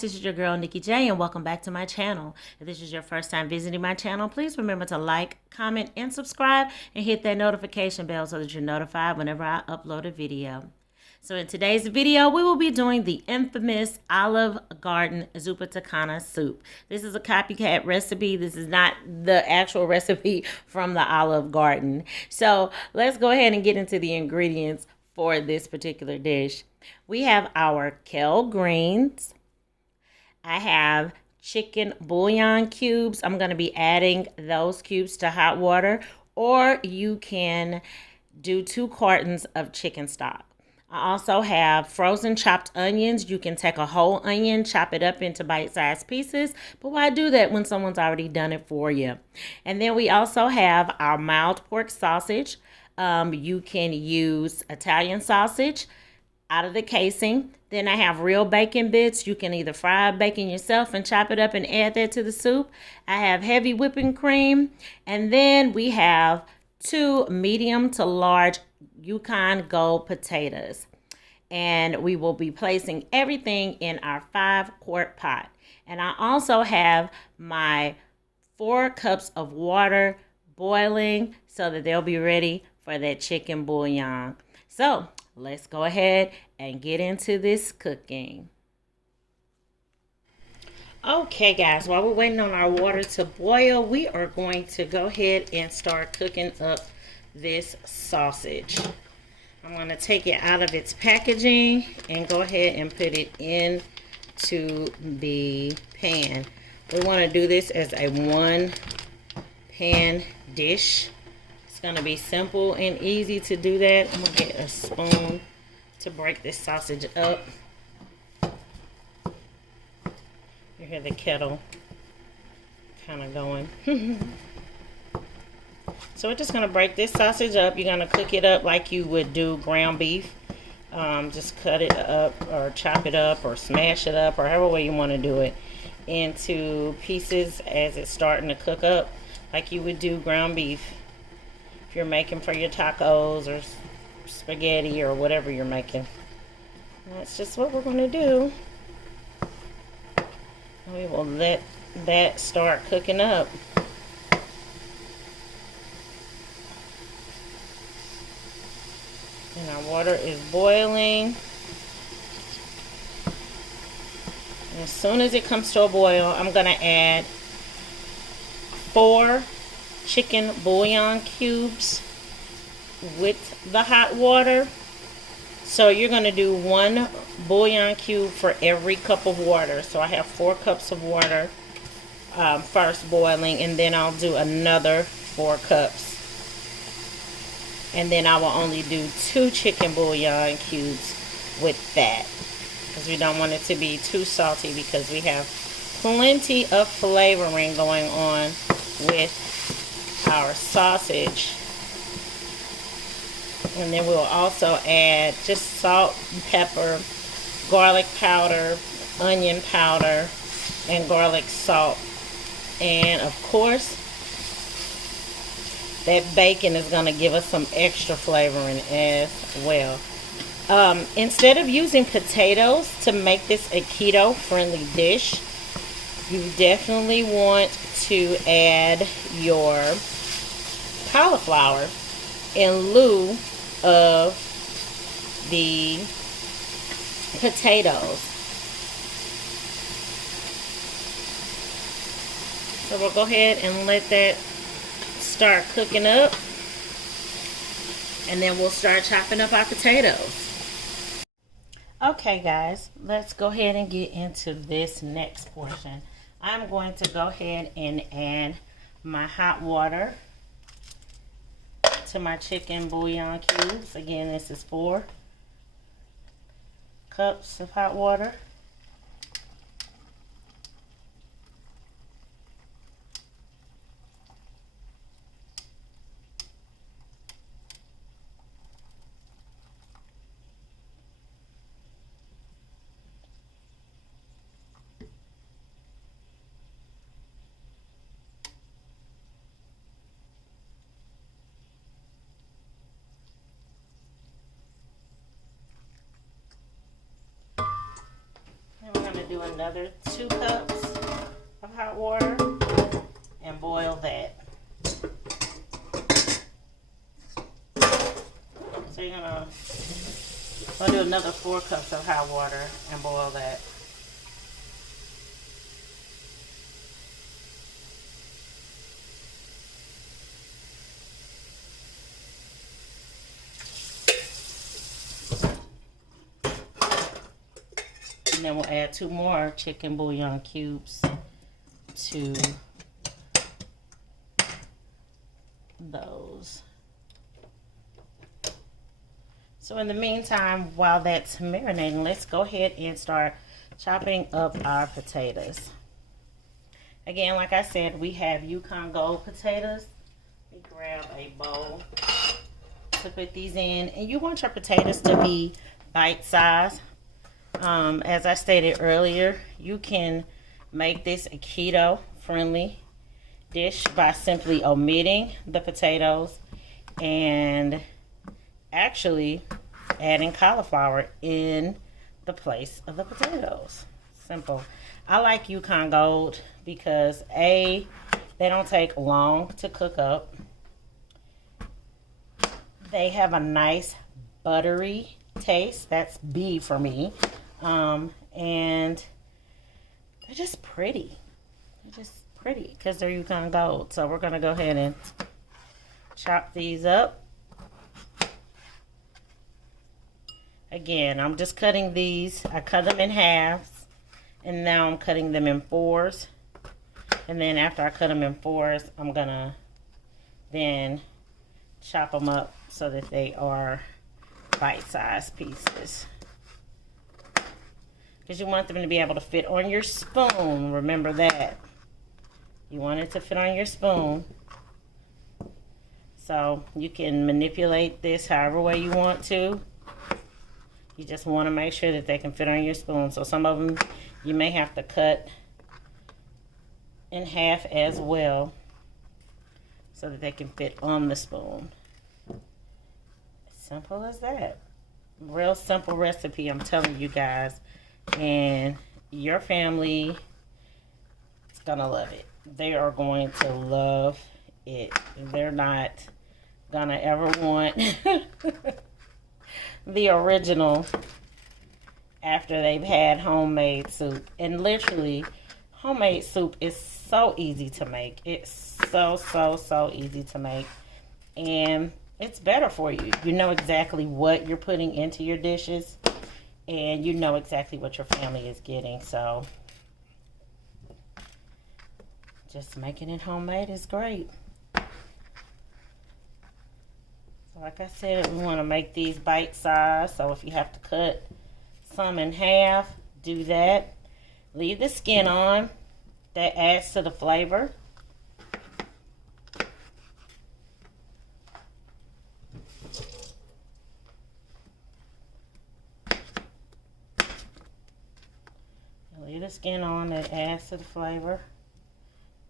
guys, this is your girl Nikki J, and welcome back to my channel. If this is your first time visiting my channel, please remember to like, comment, and subscribe, and hit that notification bell so that you're notified whenever I upload a video. So in today's video, we will be doing the infamous Olive Garden Zuppa Toscana soup. This is a copycat recipe. This is not the actual recipe from the Olive Garden. So let's go ahead and get into the ingredients for this particular dish. We have our kale greens. I have chicken bouillon cubes. I'm going to be adding those cubes to hot water, or you can do 2 cartons of chicken stock. I also have frozen chopped onions. You can take a whole onion, chop it up into bite-sized pieces, but why do that when someone's already done it for you? And then we also have our mild pork sausage. You can use Italian sausage out of the casing. Then I have real bacon bits. You can either fry bacon yourself and chop it up and add that to the soup. I have heavy whipping cream. And then we have 2 medium to large Yukon gold potatoes. And we will be placing everything in our 5-quart pot. And I also have my 4 cups of water boiling so that they'll be ready for that chicken bouillon. So let's go ahead and get into this cooking. Okay guys, while we're waiting on our water to boil, we are going to go ahead and start cooking up this sausage. I'm going to take it out of its packaging and go ahead and put it into the pan. We want to do this as a 1-pan dish. It's going to be simple and easy to do that. I'm going to get a spoon to break this sausage up. You hear the kettle kind of going. So we're just going to break this sausage up. You're going to cook it up like you would do ground beef. Just cut it up or chop it up or smash it up or however way you want to do it into pieces as it's starting to cook up like you would do ground beef if you're making for your tacos or spaghetti or whatever you're making. That's just what we're going to do. We will let that start cooking up. And our water is boiling. And as soon as it comes to a boil, I'm going to add 4 chicken bouillon cubes with the hot water. So you're going to do 1 bouillon cube for every cup of water. So I have 4 cups of water first boiling, and then I'll do another 4 cups. And then I will only do 2 chicken bouillon cubes with that, because we don't want it to be too salty, because we have plenty of flavoring going on with our sausage. And then we'll also add just salt and pepper, garlic powder, onion powder, and garlic salt. And of course, that bacon is going to give us some extra flavoring as well. Instead of using potatoes to make this a keto-friendly dish, you definitely want to add your cauliflower in lieu of the potatoes. So we'll go ahead and let that start cooking up, and then we'll start chopping up our potatoes. Okay guys, let's go ahead and get into this next portion. I'm going to go ahead and add my hot water to my chicken bouillon cubes. Again, this is 4 cups of hot water. going to do another 2 cups of hot water and boil that. So you're going to do another 4 cups of hot water and boil that. And then we'll add 2 more chicken bouillon cubes to those. So in the meantime, while that's marinating, let's go ahead and start chopping up our potatoes. Again, like I said, we have Yukon Gold potatoes. Let me grab a bowl to put these in. And you want your potatoes to be bite-sized. As I stated earlier, you can make this a keto-friendly dish by simply omitting the potatoes and actually adding cauliflower in the place of the potatoes. Simple. I like Yukon Gold because A, they don't take long to cook up. They have a nice buttery taste. That's B for me. And they're just pretty. They're just pretty because they're Yukon Gold. So we're going to go ahead and chop these up. Again, I'm just cutting these. I cut them in halves, and now I'm cutting them in 4s. And then after I cut them in 4s, I'm going to then chop them up so that they are bite-sized pieces. Because you want them to be able to fit on your spoon. Remember that. You want it to fit on your spoon. So you can manipulate this however way you want to. You just want to make sure that they can fit on your spoon. So some of them you may have to cut in half as well so that they can fit on the spoon. Simple as that. Real simple recipe, I'm telling you guys. And your family is going to love it. They are going to love it. They're not going to ever want the original after they've had homemade soup. And literally, homemade soup is so easy to make. It's so easy to make. And it's better for you. You know exactly what you're putting into your dishes. And you know exactly what your family is getting. So just making it homemade is great. So like I said, we want to make these bite-sized. So if you have to cut some in half, do that. Leave the skin on. That adds to the flavor. Leave the skin on. That adds to the flavor.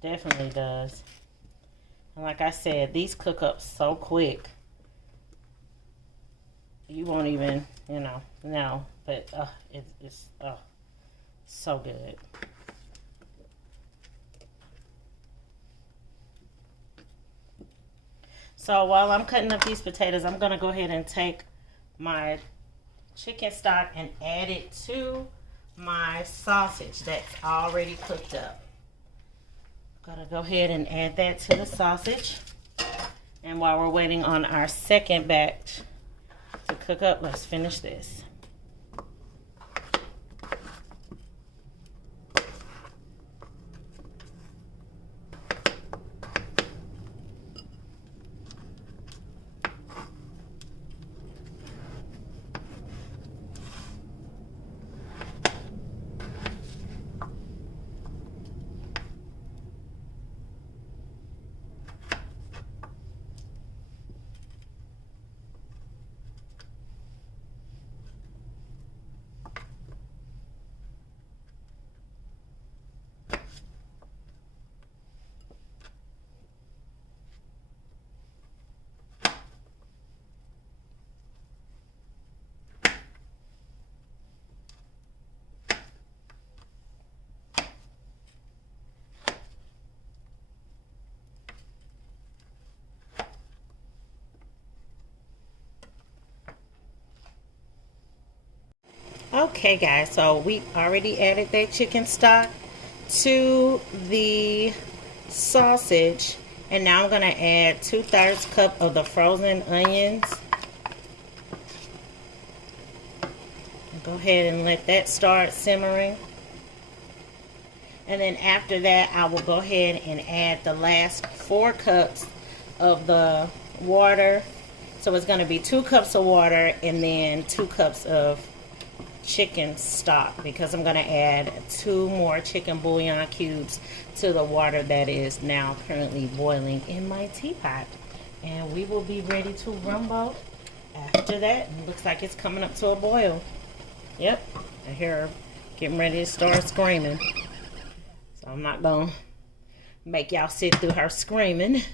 Definitely does. And like I said, these cook up so quick. You won't even, know. But it's so good. So while I'm cutting up these potatoes, I'm going to go ahead and take my chicken stock and add it to my sausage that's already cooked up. Gotta go ahead and add that to the sausage. And while we're waiting on our second batch to cook up, let's finish this. Okay, guys, so we already added that chicken stock to the sausage, and now I'm going to add 2/3 cup of the frozen onions. Go ahead and let that start simmering. And then after that, I will go ahead and add the last 4 cups of the water. So it's going to be 2 cups of water and then 2 cups of chicken stock, because I'm going to add 2 more chicken bouillon cubes to the water that is now currently boiling in my teapot. And we will be ready to rumble after that. It looks like it's coming up to a boil. Yep, I hear her getting ready to start screaming. So I'm not going to make y'all sit through her screaming.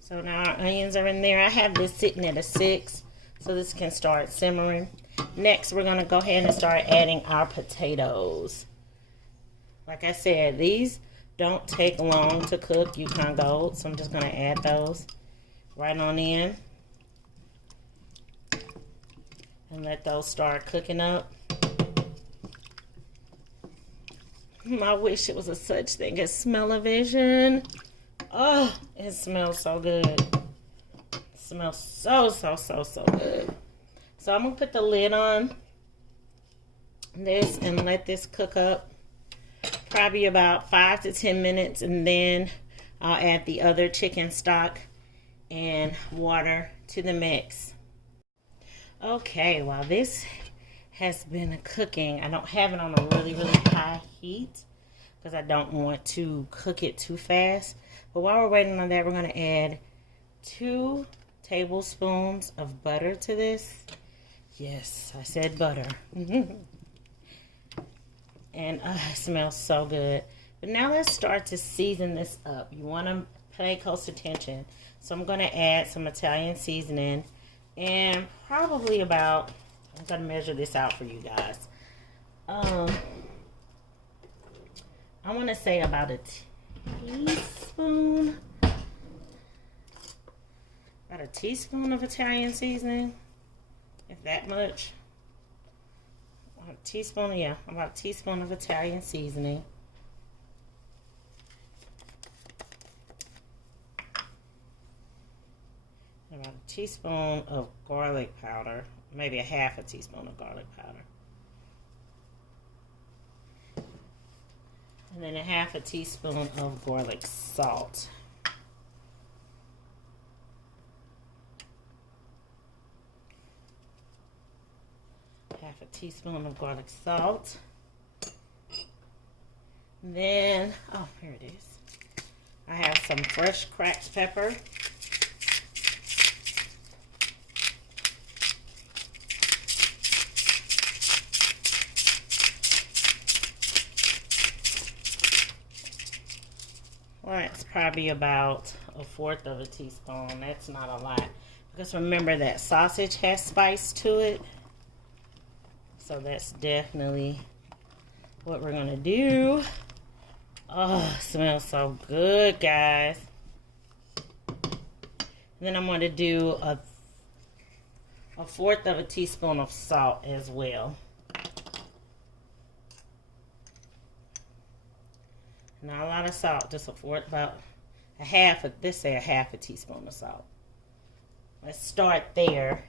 So now our onions are in there. I have this sitting at a 6, so this can start simmering. Next, we're going to go ahead and start adding our potatoes. Like I said, these don't take long to cook, Yukon Gold, so I'm just going to add those right on in. And let those start cooking up. I wish it was a such thing as smell-o-vision. Oh, it smells so good. It smells so good. So I'm going to put the lid on this and let this cook up probably about 5 to 10 minutes, and then I'll add the other chicken stock and water to the mix. Okay, while this has been cooking, I don't have it on a really high heat because I don't want to cook it too fast. But while we're waiting on that, we're going to add 2 tablespoons of butter to this. Yes, I said butter. And it smells so good. But now let's start to season this up. You want to pay close attention. So I'm going to add some Italian seasoning, and probably about, I'm going to measure this out for you guys. I want to say about a teaspoon. About a teaspoon of Italian seasoning. If that much. About a teaspoon, yeah. About a teaspoon of Italian seasoning. About a teaspoon of garlic powder. Maybe a half a teaspoon of garlic powder. And then a half a teaspoon of garlic salt. Half a teaspoon of garlic salt. And then, oh, here it is. I have some fresh cracked pepper. Well, that's probably about 1/4 of a teaspoon. That's not a lot. Because remember that sausage has spice to it. So that's definitely what we're going to do. Oh, it smells so good, guys. And then I'm going to do a 1/4 of a teaspoon of salt as well. Not a lot of salt, just about a half a teaspoon of salt. Let's start there,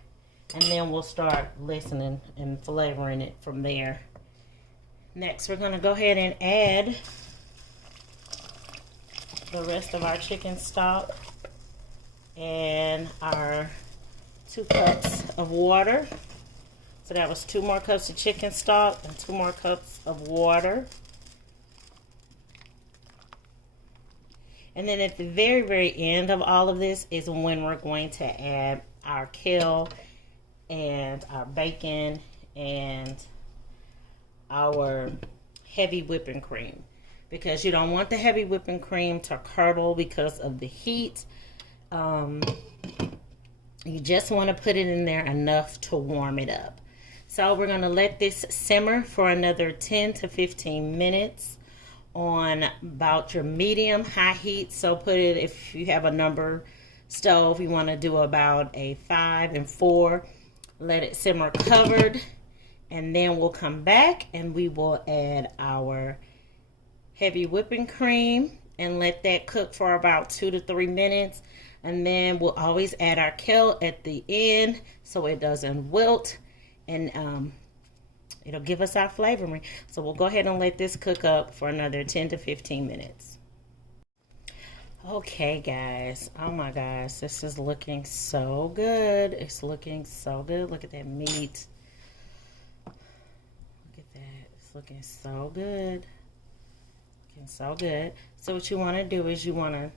and then we'll start listening and flavoring it from there. Next, we're going to go ahead and add the rest of our chicken stock and our 2 cups of water. So that was 2 more cups of chicken stock and 2 more cups of water. And then at the very end of all of this is when we're going to add our kale and our bacon and our heavy whipping cream. Because you don't want the heavy whipping cream to curdle because of the heat. You just want to put it in there enough to warm it up. So we're going to let this simmer for another 10 to 15 minutes on about your medium high heat. So put it, if you have a number stove, you want to do about a 5 and 4. Let it simmer covered, and then we'll come back and we will add our heavy whipping cream and let that cook for about 2 to 3 minutes. And then we'll always add our kale at the end so it doesn't wilt, and it'll give us our flavoring. So we'll go ahead and let this cook up for another 10 to 15 minutes. Okay, guys. Oh my gosh, this is looking so good. It's looking so good. Look at that meat. Look at that. It's looking so good. Looking so good. So what you want to do is you want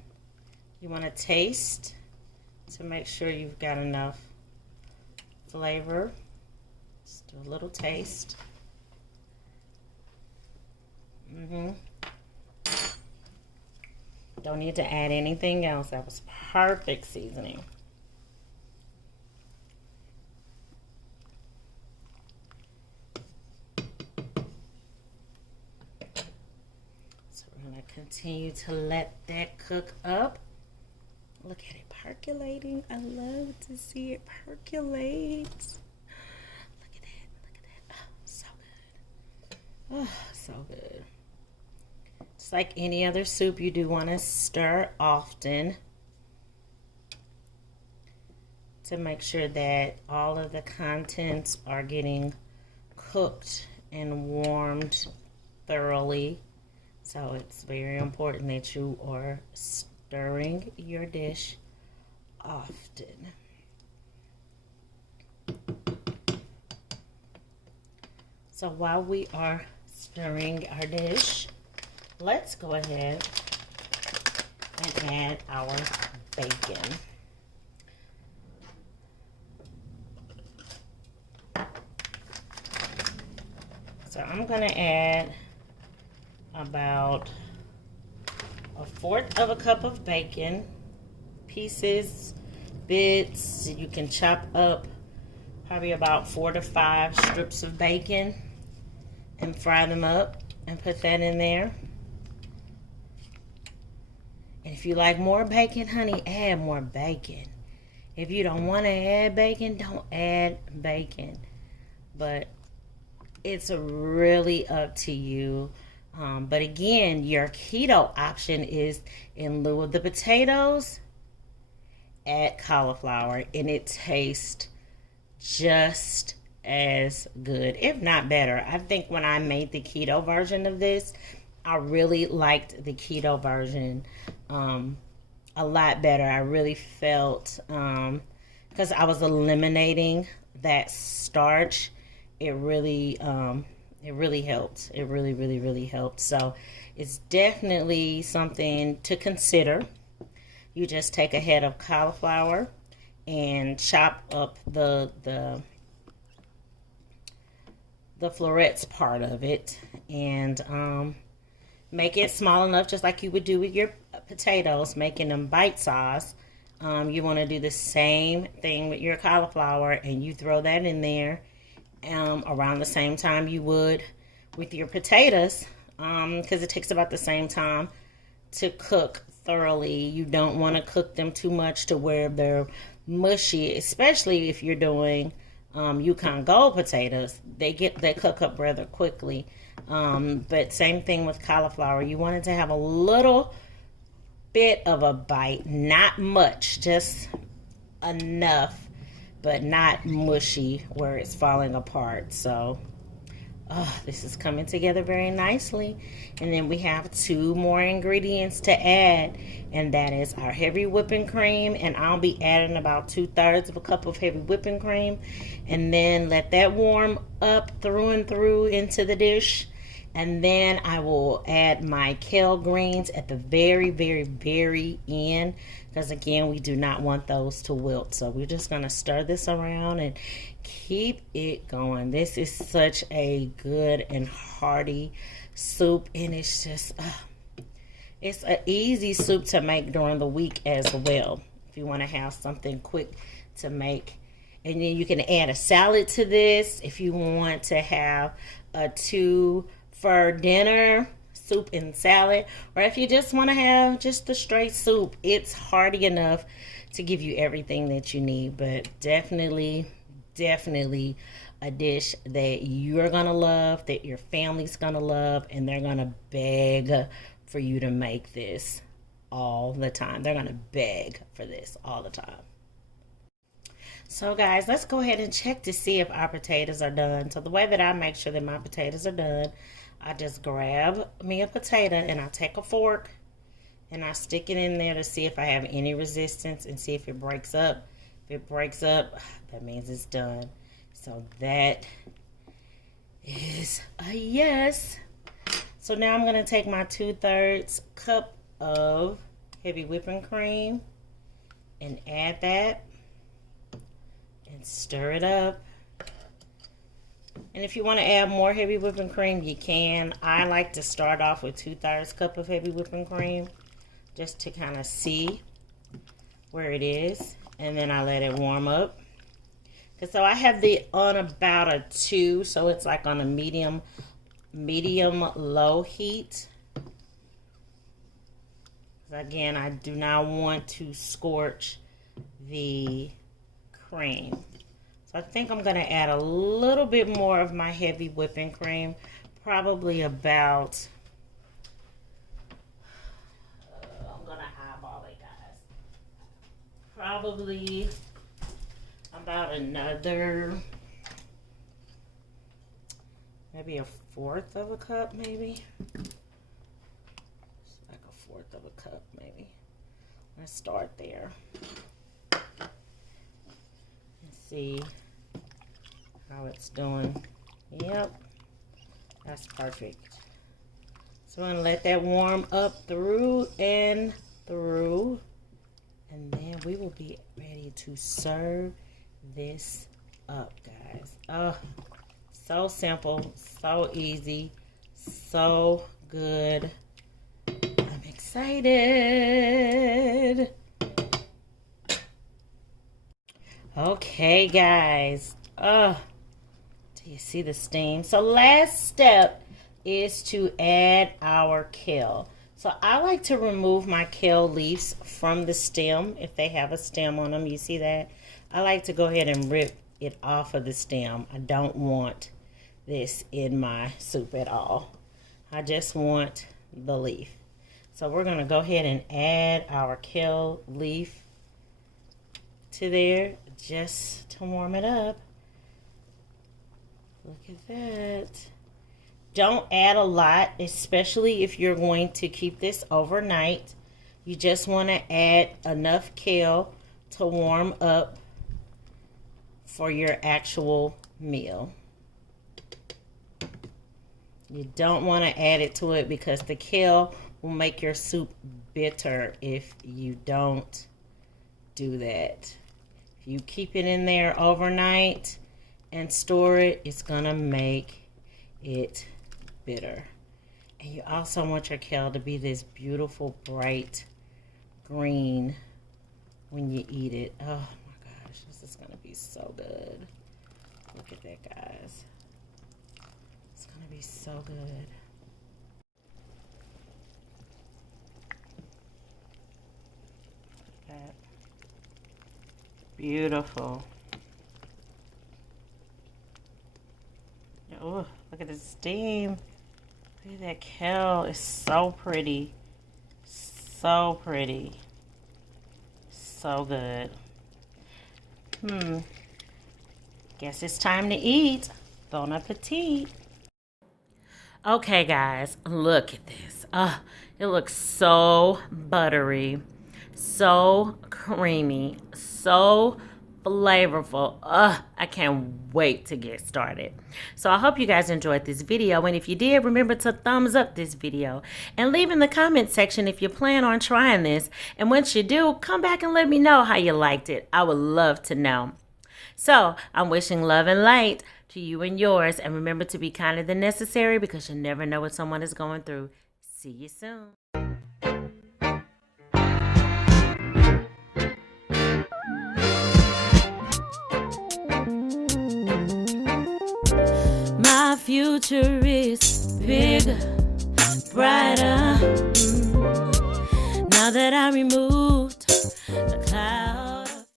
to taste to make sure you've got enough flavor. Just do a little taste. Don't need to add anything else. That was perfect seasoning. So we're going to continue to let that cook up. Look at it percolating. I love to see it percolate. Look at that. Look at that. Oh, so good. Oh, so good. Just like any other soup, you do want to stir often to make sure that all of the contents are getting cooked and warmed thoroughly. So it's very important that you are stirring your dish often. So while we are stirring our dish, let's go ahead and add our bacon. So I'm going to add about 1/4 of a cup of bacon, pieces, bits. You can chop up probably about 4 to 5 strips of bacon and fry them up and put that in there. And if you like more bacon, honey, add more bacon. If you don't want to add bacon, don't add bacon. But it's really up to you. But again, your keto option is, in lieu of the potatoes, add cauliflower, and it tastes just as good, if not better. I think when I made the keto version of this, I really liked the keto version a lot better. I really felt, because I was eliminating that starch, it really helped. It really helped. So it's definitely something to consider. You just take a head of cauliflower and chop up the florets part of it, and make it small enough, just like you would do with your potatoes, making them bite size. You want to do the same thing with your cauliflower, and you throw that in there around the same time you would with your potatoes, because it takes about the same time to cook thoroughly. You don't want to cook them too much to where they're mushy, especially if you're doing Yukon Gold potatoes. They cook up rather quickly. But same thing with cauliflower. You want it to have a little bit of a bite, not much, just enough, but not mushy where it's falling apart. So this is coming together very nicely. And then we have 2 more ingredients to add, and that is our heavy whipping cream. And I'll be adding about 2/3 of a cup of heavy whipping cream, and then let that warm up through and through into the dish. And then I will add my kale greens at the very end, because again, we do not want those to wilt. So we're just going to stir this around and keep it going. This is such a good and hearty soup, and it's just it's an easy soup to make during the week as well, if you want to have something quick to make And then you can add a salad to this if you want to have a 2 for dinner, soup and salad. Or if you just want to have just the straight soup, it's hearty enough to give you everything that you need. But definitely a dish that you're gonna love, that your family's gonna love, and they're gonna beg for you to make this all the time. They're gonna beg for this all the time. So guys, let's go ahead and check to see if our potatoes are done. So the way that I make sure that my potatoes are done, I just grab me a potato and I take a fork and I stick it in there to see if I have any resistance and see if it breaks up. If it breaks up, that means it's done. So that is a yes. So now I'm going to take my 2/3 cup of heavy whipping cream and add that and stir it up. And if you want to add more heavy whipping cream, you can. I like to start off with 2/3 cup of heavy whipping cream just to kind of see where it is. And then I let it warm up. So I have the on about a 2, so it's like on a medium low heat. Again, I do not want to scorch the cream. So I think I'm going to add a little bit more of my heavy whipping cream, probably about, I'm going to eyeball it, guys. Probably about another, maybe a 1/4 of a cup, maybe. It's like a 1/4 of a cup, maybe. Let's start there. Let's see how it's doing. Yep, that's perfect. So I'm gonna let that warm up through and through, and then we will be ready to serve this up, guys. Oh, so simple, so easy, so good. I'm excited. Okay, guys. Do you see the steam? So last step is to add our kale. So I like to remove my kale leaves from the stem if they have a stem on them. You see that? I like to go ahead and rip it off of the stem. I don't want this in my soup at all. I just want the leaf. So we're going to go ahead and add our kale leaf to there just to warm it up. Look at that. Don't add a lot, especially if you're going to keep this overnight. You just want to add enough kale to warm up for your actual meal. You don't want to add it to it because the kale will make your soup bitter if you don't do that. If you keep it in there overnight and store it, it's going to make it bitter. And you also want your kale to be this beautiful bright green when you eat it. Oh my gosh, this is going to be so good. Look at that, guys. It's going to be so good. Look at that. Beautiful. Oh, look at the steam. Look at that kale. It's so pretty. So pretty. So good. Guess it's time to eat. Bon appetit. Okay, guys, look at this. It looks so buttery, so creamy, so flavorful. I can't wait to get started. So I hope you guys enjoyed this video, and if you did, remember to thumbs up this video and leave in the comment section if you plan on trying this. And once you do, come back and let me know how you liked it. I would love to know. So I'm wishing love and light to you and yours, and remember to be kinder than necessary because you never know what someone is going through. See you soon. future is bigger, brighter. Now that I remove